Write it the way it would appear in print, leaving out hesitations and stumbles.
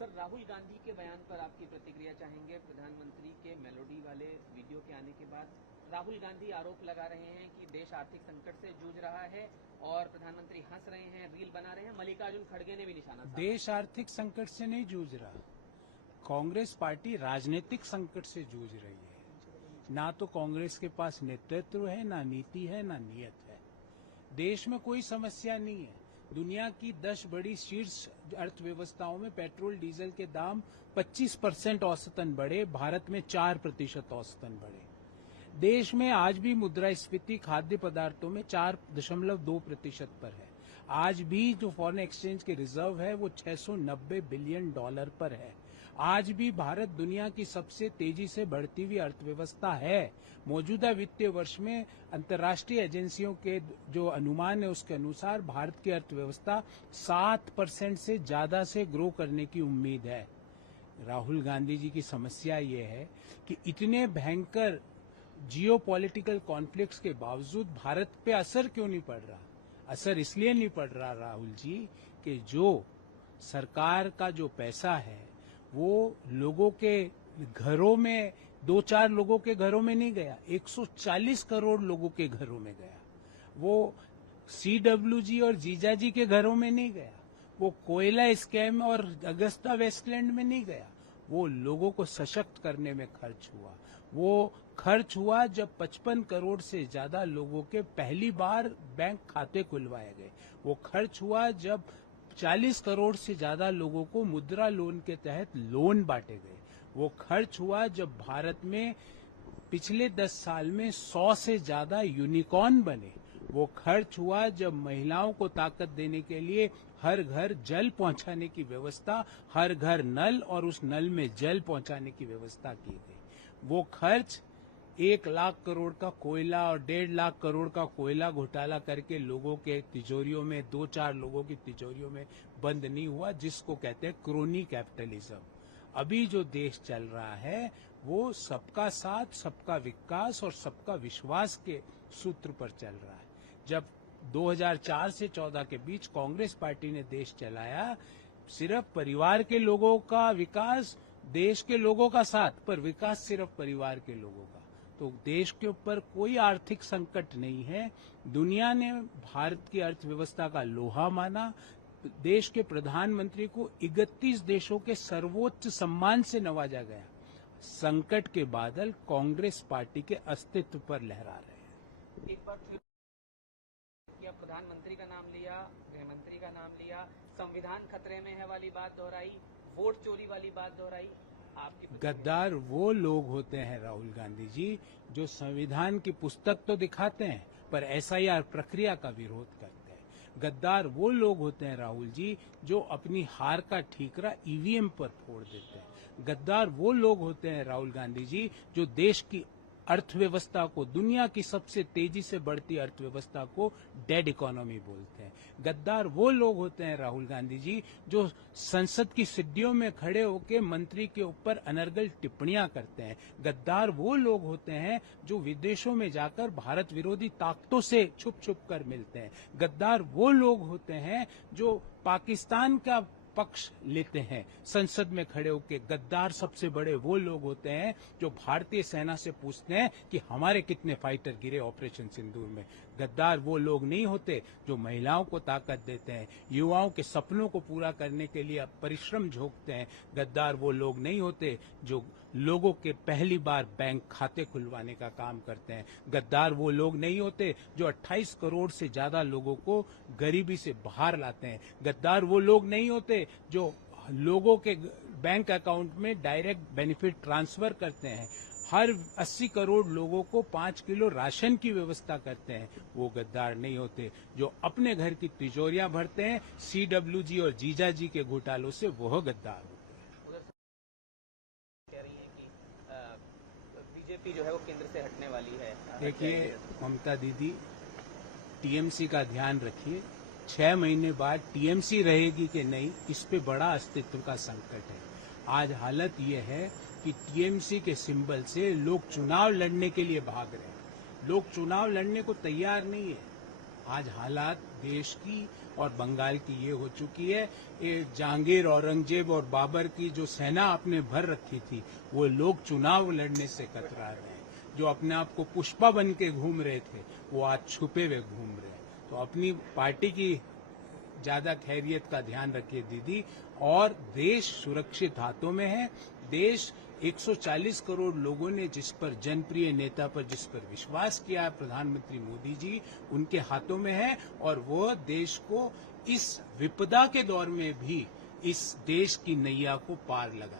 Sir, Rahul Gandhi के बयान पर आपकी प्रतिक्रिया चाहेंगे। प्रधानमंत्री के मेलोडी वाले वीडियो के आने के बाद राहुल गांधी आरोप लगा रहे हैं कि देश आर्थिक संकट से जूझ रहा है और प्रधानमंत्री हंस रहे हैं, रील बना रहे हैं। मल्लिकार्जुन खड़गे ने भी निशाना साधा। देश आर्थिक संकट से नहीं जूझ रहा, कांग्रेस पार्टी राजनीतिक संकट से जूझ रही है। ना तो कांग्रेस के पास नेतृत्व है, ना नीति है, ना नीयत है। देश में कोई समस्या नहीं है। दुनिया की 10 बड़ी शीर्ष अर्थव्यवस्थाओं में पेट्रोल डीजल के दाम 25% औसतन बढ़े, भारत में 4% औसतन बढ़े। देश में आज भी मुद्रास्फीति खाद्य पदार्थों में 4.2% पर है। आज भी जो फॉरेन एक्सचेंज के रिजर्व है वो $690 बिलियन पर है। आज भी भारत दुनिया की सबसे तेजी से बढ़ती हुई अर्थव्यवस्था है। मौजूदा वित्तीय वर्ष में अंतर्राष्ट्रीय एजेंसियों के जो अनुमान है उसके अनुसार भारत की अर्थव्यवस्था 7% से ज्यादा से ग्रो करने की उम्मीद है। राहुल गांधी जी की समस्या ये है कि इतने भयंकर जियोपॉलिटिकल कॉन्फ्लिक्ट्स के बावजूद भारत पे असर क्यों नहीं पड़ रहा। असर इसलिए नहीं पड़ रहा राहुल जी कि जो सरकार का जो पैसा है वो लोगों के घरों में, 2-4 लोगों के घरों में नहीं गया, 140 करोड़ लोगों के घरों में गया। वो CWG और जीजाजी के घरों में नहीं गया, वो कोयला स्कैम और अगस्ता वेस्टलैंड में नहीं गया। वो लोगों को सशक्त करने में खर्च हुआ। वो खर्च हुआ जब 55 करोड़ से ज्यादा लोगों के पहली बार बैंक खाते खुलवाए गए। वो खर्च हुआ जब 40 करोड़ से ज्यादा लोगों को मुद्रा लोन के तहत लोन बांटे गए। वो खर्च हुआ जब भारत में पिछले 10 साल में 100 से ज्यादा यूनिकॉर्न बने। वो खर्च हुआ जब महिलाओं को ताकत देने के लिए हर घर जल पहुंचाने की व्यवस्था, हर घर नल और उस नल में जल पहुंचाने की व्यवस्था की गई। वो खर्च 1 लाख करोड़ का कोयला और 1.5 लाख करोड़ का कोयला घोटाला करके लोगों के तिजोरियों में, 2-4 लोगों की तिजोरियों में बंद नहीं हुआ, जिसको कहते हैं क्रोनी कैपिटलिज्म। अभी जो देश चल रहा है वो सबका साथ, सबका विकास और सबका विश्वास के सूत्र पर चल रहा है। जब 2004 से 14 के बीच कांग्रेस पार्टी ने देश चलाया, सिर्फ परिवार के लोगों का विकास, देश के लोगों का साथ, पर विकास सिर्फ परिवार के लोगों का। तो देश के ऊपर कोई आर्थिक संकट नहीं है। दुनिया ने भारत की अर्थव्यवस्था का लोहा माना। देश के प्रधानमंत्री को 31 देशों के सर्वोच्च सम्मान से नवाजा गया। संकट के बादल कांग्रेस पार्टी के अस्तित्व पर लहरा रहे हैं। एक बार फिर प्रधानमंत्री का नाम लिया, गृहमंत्री का नाम लिया, संविधान खतरे में है वाली बात दोहराई, वोट चोरी वाली बात दोहराई। गद्दार वो लोग होते हैं राहुल गांधी जी जो संविधान की पुस्तक तो दिखाते हैं पर SIR प्रक्रिया का विरोध करते हैं। गद्दार वो लोग होते हैं राहुल जी जो अपनी हार का ठीकरा EVM पर फोड़ देते हैं। गद्दार वो लोग होते हैं राहुल गांधी जी जो देश की अर्थव्यवस्था को, दुनिया की सबसे तेजी से बढ़ती अर्थव्यवस्था को डेड इकोनॉमी बोलते हैं। गद्दार वो लोग होते हैं राहुल गांधी जी जो संसद की सीढ़ियों में खड़े होकर मंत्री के ऊपर अनर्गल टिप्पणियां करते हैं। गद्दार वो लोग होते हैं जो विदेशों में जाकर भारत विरोधी ताकतों से छुप छुप कर मिलते हैं। गद्दार वो लोग होते हैं जो पाकिस्तान का पक्ष लेते हैं संसद में खड़े होकर। गद्दार सबसे बड़े वो लोग होते हैं जो भारतीय सेना से पूछते हैं कि हमारे कितने फाइटर गिरे ऑपरेशन सिंदूर में। गद्दार वो लोग नहीं होते जो महिलाओं को ताकत देते हैं, युवाओं के सपनों को पूरा करने के लिए परिश्रम झोंकते हैं। गद्दार वो लोग नहीं होते जो लोगों के पहली बार बैंक खाते खुलवाने का काम करते हैं। गद्दार वो लोग नहीं होते जो 28 करोड़ से ज्यादा लोगों को गरीबी से बाहर लाते हैं। गद्दार वो लोग नहीं होते जो लोगों के बैंक अकाउंट में डायरेक्ट बेनिफिट ट्रांसफर करते हैं। हर 80 करोड़ लोगों को 5 किलो राशन की व्यवस्था करते हैं। वो गद्दार नहीं होते जो अपने घर की तिजोरियां भरते हैं। CWG और जीजाजी के घोटालों से वो गद्दार होते हैं। कह रही हैं कि बीजेपी जो है वो केंद्र से हटने वाली है। देखिए ममता दीदी, TMC का ध्यान रखिए। 6 महीने बाद TMC रहेगी कि नहीं, इस पे बड़ा अस्तित्व का संकट है। आज हालत ये है कि TMC के सिंबल से लोग चुनाव लड़ने के लिए भाग रहे हैं। लोग चुनाव लड़ने को तैयार नहीं है। आज हालात देश की और बंगाल की ये हो चुकी है। ये जहांगीर, औरंगजेब और बाबर की जो सेना आपने भर रखी थी, वो लोग चुनाव लड़ने से कतरा रहे हैं। जो अपने आप को पुष्पा बन के घूम रहे थे, वो आज छुपे हुए घूम रहे हैं। तो अपनी पार्टी की ज्यादा खैरियत का ध्यान रखिए दीदी, और देश सुरक्षित हाथों में है। देश 140 करोड़ लोगों ने जिस पर, जनप्रिय नेता पर जिस पर विश्वास किया है, प्रधानमंत्री मोदी जी, उनके हाथों में है। और वो देश को इस विपदा के दौर में भी इस देश की नैया को पार लगा